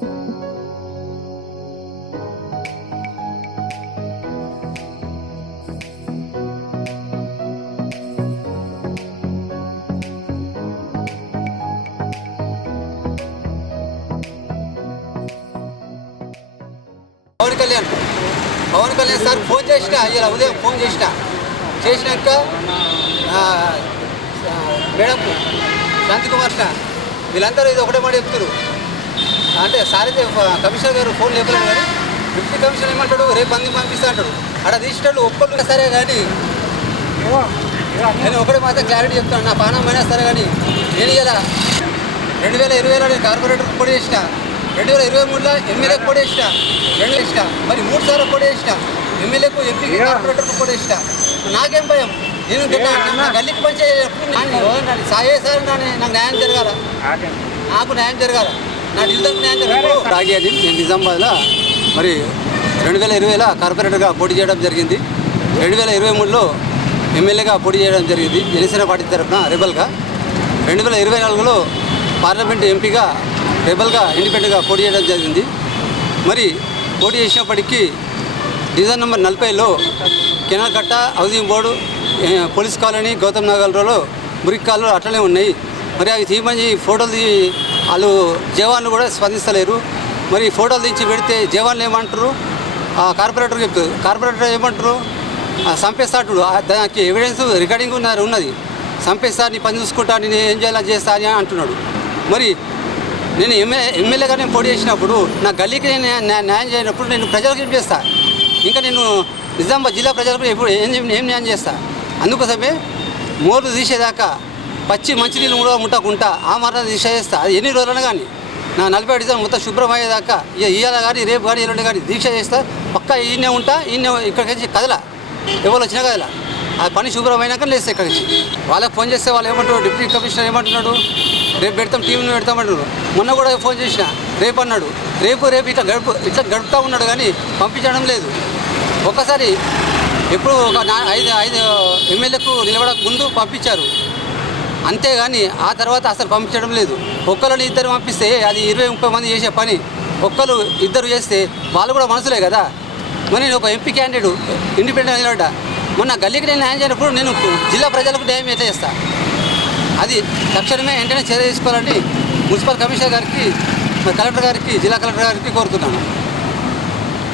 Pawan Kalyan. Pawan Kalyan sir phone చేసిన ఇలా ఉదయం ఫోన్ చేసిన. చేసినాక మేడం శాంతికుమార్ వీళ్ళందరూ ఇది ఒకటే మాట చెప్తున్నారు. అంటే సార్ కమిషనర్ గారు ఫోన్ లేపలేదు కానీ డిప్యూటీ కమిషనర్ ఏమంటాడు? రేపు మంది పంపిస్తా అంటాడు. అక్కడ తీసేటోళ్ళు ఒక్కళ్ళు సరే కానీ నేను ఒకటి మాత్రం క్లారిటీ చెప్తాను నా పానం అయినా సరే కానీ నేను ఇలా రెండు వేల ఇరవైలో నేను కార్పొరేటర్కి పోటీ చేసిన. రెండు వేల ఇరవై మూడులో ఎమ్మెల్యేకి పోటీ చేసిన. రెండు చేసిన. మరి మూడు సార్లు పోటీ చేసిన. ఎమ్మెల్యేకు ఎంపీకి కార్పొరేటర్కి పోటీ చేసిన. నాకేం భయం? నేను నా- గల్లీకి పంచే సాయే సార్ నాని- నాకు న్యాయం జరగాల. నాకు న్యాయం జరగాల. నా న్యాయం అని నేను నిజామాబాద్లో మరి రెండు వేల ఇరవైలో కార్పొరేటర్గా పోటీ చేయడం జరిగింది. రెండు వేల ఇరవై మూడులో ఎమ్మెల్యేగా పోటీ చేయడం జరిగింది. జనసేన పార్టీ తరఫున రెబల్గా. రెండు వేల ఇరవై నాలుగులో పార్లమెంట్ ఎంపీగా రెబల్గా ఇండిపెండెంట్గా పోటీ చేయడం జరిగింది. మరి పోటీ చేసినప్పటికీ డివిజన్ నెంబర్ నలభైలో కెనాల్కట్ట housing board police colony Gautam నగర్లో మురికి కాలు అట్లనే ఉన్నాయి. మరి అవి తీయమని ఫోటోలు తీ వాళ్ళు జవాన్లు కూడా స్పందిస్తలేరు. మరి ఫోటోలు తీసి పెడితే జవాన్లు ఏమంటారు? ఆ కార్పొరేటర్ చెప్తారు. కార్పొరేటర్ ఏమంటారు? ఆ సంపేస్తాడు దానికి ఎవిడెన్స్ రికార్డింగ్ ఉన్నారు ఉన్నది. సంపేస్తా నీ పని చూసుకుంటా నేను ఏం చేయాలని చేస్తా అని అంటున్నాడు. మరి నేను ఎమ్మె ఎమ్మెల్యేగా నేను పోటీ చేసినప్పుడు నా గల్లీకి నేను న్యాయం చేయనప్పుడు నేను ప్రజలకు ఏం చేస్తా? ఇంకా నేను నిజామాబాద్ జిల్లా ప్రజలకు ఎప్పుడు ఏం ఏం- ఏం న్యాయం చేస్తా? అందుకోసమే మోర్లు తీసేదాకా పచ్చి మంచినీళ్ళు కూడా ముట్టకుంటా ఆ మరణ చేస్తా. అది ఎన్ని రోజులు కానీ. నా నలభై ఐదు మొత్తం శుభ్రం అయ్యేదాకా ఇక ఇవాళ కానీ రేపు కానీ ఎల్లుండి కానీ దీక్ష చేస్తా. పక్కా ఈయనే ఉంటా ఈయన ఇక్కడికి కదల కదలా. ఎవరు వచ్చినా కదలా. ఆ పని శుభ్రమైనాక లేస్తే ఇక్కడికి వాళ్ళకి ఫోన్ చేస్తే వాళ్ళు ఏమంటారు డిప్యూటీ కమిషనర్ ఏమంటున్నాడు రేపు పెడతాం టీంని పెడతామంటారు మొన్న కూడా ఫోన్ చేసిన రేపు అన్నాడు. రేపు రేపు ఇట్లా గడుపు ఇట్లా గడుపుతూ ఉన్నాడు కానీ పంపించడం లేదు. ఒక్కసారి ఎప్పుడు ఒక నా ఐదు ఐదు ఎమ్మెల్యేకు నిలబడక ముందు పంపించారు. అంతేగాని ఆ తర్వాత అసలు పంపించడం లేదు. ఒక్కరిని ఇద్దరు పంపిస్తే అది ఇరవై ముప్పై మంది చేసే పని. ఒక్కరు ఇద్దరు చేస్తే వాళ్ళు కూడా మనసులే కదా. మరి నేను ఒక ఎంపీ క్యాండిడేట్ ఇండిపెండెంట్ నిలబడ్డా మొన్న గల్లీకి నేను న్యాయం చేయనప్పుడు నేను జిల్లా ప్రజలకు న్యాయం ఎట్లా చేస్తా. అది తక్షణమే వెంటనే చర్య తీసుకోవాలని మున్సిపల్ కమిషనర్ గారికి కలెక్టర్ గారికి జిల్లా కలెక్టర్ గారికి కోరుతున్నాను.